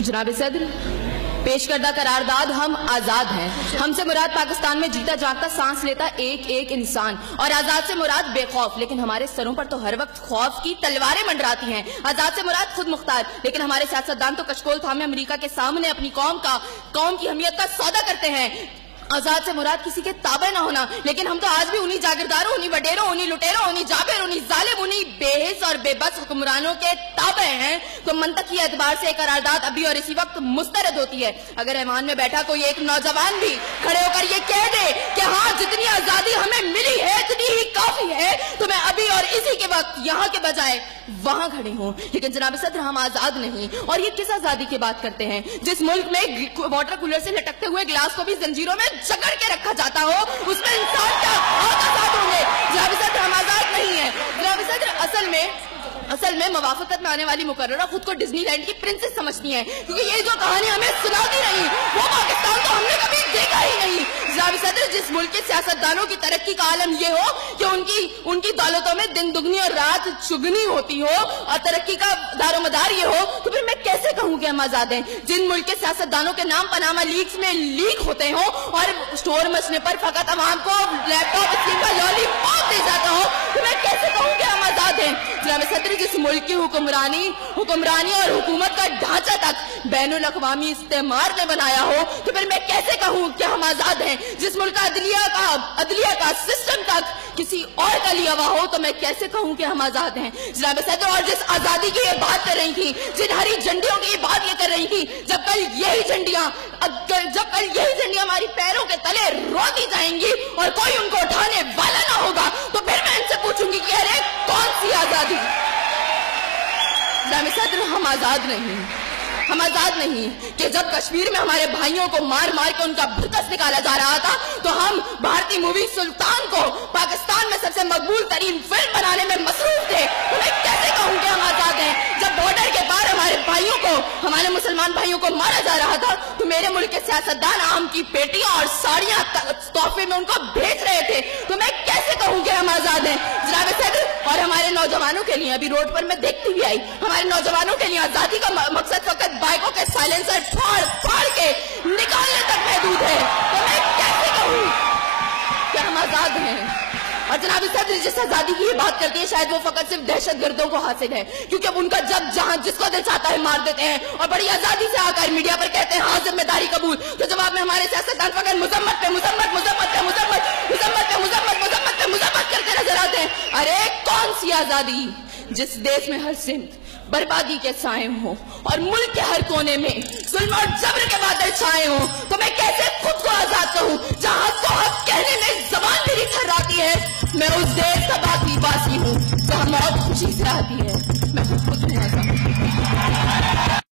جناب صدر، پیش کردہ قرارداد ہم آزاد ہیں. ہم سے مراد پاکستان میں جیتا جاگتا سانس لیتا ایک ایک انسان، اور آزاد سے مراد بے خوف، لیکن ہمارے سروں پر تو ہر وقت خوف کی تلواریں منڈراتی ہیں. آزاد سے مراد خود مختار، لیکن ہمارے سیاستدان تو کشکول تھامے امریکہ کے سامنے اپنی قوم کی حمیت کا سودا کرتے ہیں. آزاد سے مراد کسی کے تابع نہ ہونا، لیکن ہم تو آج بھی انہی جاگیرداروں، انہی وڈیروں، انہی لٹیروں، انہی جابر، انہی ظالم، انہی بے حس اور بے بس حکمرانوں کے تابع ہیں. تو منطقی اعتبار سے قرارداد ابھی اور اسی وقت مسترد ہوتی ہے. اگر ایوان میں بیٹھا کوئی ایک نوجوان بھی کھڑے ہو کر یہ کہہ دے کہ ہاں جتنی آزادی ہمیں ملی ہے اتنی ہی کافی ہے، تو میں ابھی اور اسی کے وقت یہاں کے بجائے وہاں کھڑی ہوں. لیکن جناب صدر، ہم آزاد نہیں. اور یہ کس آزادی کی بات کرتے ہیں جس ملک میں واٹر کولر سے لٹکتے ہوئے گلاس کو بھی زنجیروں میں جکڑ کے رکھا جاتا ہو، اس میں انسان کیا بہت آزاد ہوں گے. جناب صدر، ہم آزاد نہیں ہیں. جناب صدر، اصل میں موافقت میں آنے والی مقررہ خود کو ڈزنی لینڈ کی پرنسس سمجھتی ہیں، کیونکہ یہ جو کہانی ہمیں سناتی رہی وہ پاکستان تو ہم نے کبھی دیکھا ہی نہیں. جناب صدر، جس ملک کے سیاستدانوں کی ترقی کا عالم یہ ہو کہ ان کی دولتوں میں دن دگنی اور رات چگنی ہوتی ہو، اور ترقی کا دار و مدار یہ ہو، تو پھر میں کیسے کہوں کہ ہم آزاد ہیں؟ جن ملک کے سیاستدانوں کے نام پاناما لیکس میں لیک ہوتے ہوں اور اسٹور مچنے پر فقط عوام کو لیپ ٹاپ اسکرین کا لالی پاپ دے جاتا ہو، تو میں کیسے کہوں کہ ہم آزاد ہیں؟ جناب صدر، جس ملک کی حکمرانی اور حکومت کا ڈھانچہ تک بین الاقوامی استعمار نے بنایا ہو، تو پھر میں کیسے کہوں کہ ہم آزاد ہیں؟ جس ملک کا عدلیہ کا سسٹم تک کسی اور کا لیا ہوا ہو، تو میں کیسے کہوں کہ ہم آزاد ہیں؟ جناب صدر، اور جس آزادی کی یہ بات کر رہی تھی، جن ہری جھنڈیوں کی یہ بات یہ کر رہی تھی، جب کل یہی جھنڈیاں ہماری پیروں کے تلے روتی جائیں گی اور کوئی ان کو اٹھانے والا نہ ہوگا، تو پھر میں ان سے پوچھوں گی کہ ارے کون سی آزادی؟ جناب صدر، ہم آزاد نہیں کہ جب کشمیر میں ہمارے بھائیوں کو مار مار کے ان کا بھرکس نکالا جا رہا تھا تو ہم بھارتی مووی سلطان کو پاکستان میں سب سے مقبول ترین فلم بنانے میں مصروف تھے. تو میں کیسے کہوں کہ ہم آزاد ہیں؟ جب بارڈر کے پار ہمارے مسلمان بھائیوں کو مارا جا رہا تھا تو میرے ملک کے سیاستدان آم کی پیٹیاں اور ساڑیاں تحفے میں ان کو بھیج رہے تھے. تو میں کیسے کہوں کہ ہم آزاد ہیں؟ جناب صدر، اور ہمارے نوجوانوں کے لیے ابھی روڈ پر میں دیکھتی بھی آئی، ہمارے نوجوانوں کے لیے آزادی کا مقصد فقط بائکوں کے سائلنسر پھاڑ کے نکالنے تک محدود ہے. تو میں کیسے کہوں کہ ہم آزاد ہیں؟ اور جناب صدر، جس آزادی کی یہ بات کرتی ہے شاید وہ فقط صرف دہشت گردوں کو حاصل ہے، کیونکہ ان کا جہاں جس کو دل چاہتا ہے مار دیتے ہیں اور بڑی آزادی سے آ کر میڈیا پر کہتے ہیں ہاں ذمہ داری قبول. تو جواب میں ہمارے سیاستدان فقط مذمت کرتے نظر آتے ہیں. ارے کون سی آزادی جس دیش میں ہر سمت بربادی کے سائے ہوں اور ملک کے ہر کونے میں ظلم اور جبر کے بادل چھائے ہوں؟ تو میں کیسے خود کو آزاد کہوں جہاں حق کو حق کہنے میں زبان میری تھراتی ہے؟ میں اس دیش کا باسی ہوں جہاں موت خوشی سے آتی ہے. میں خود ہوں آزاد.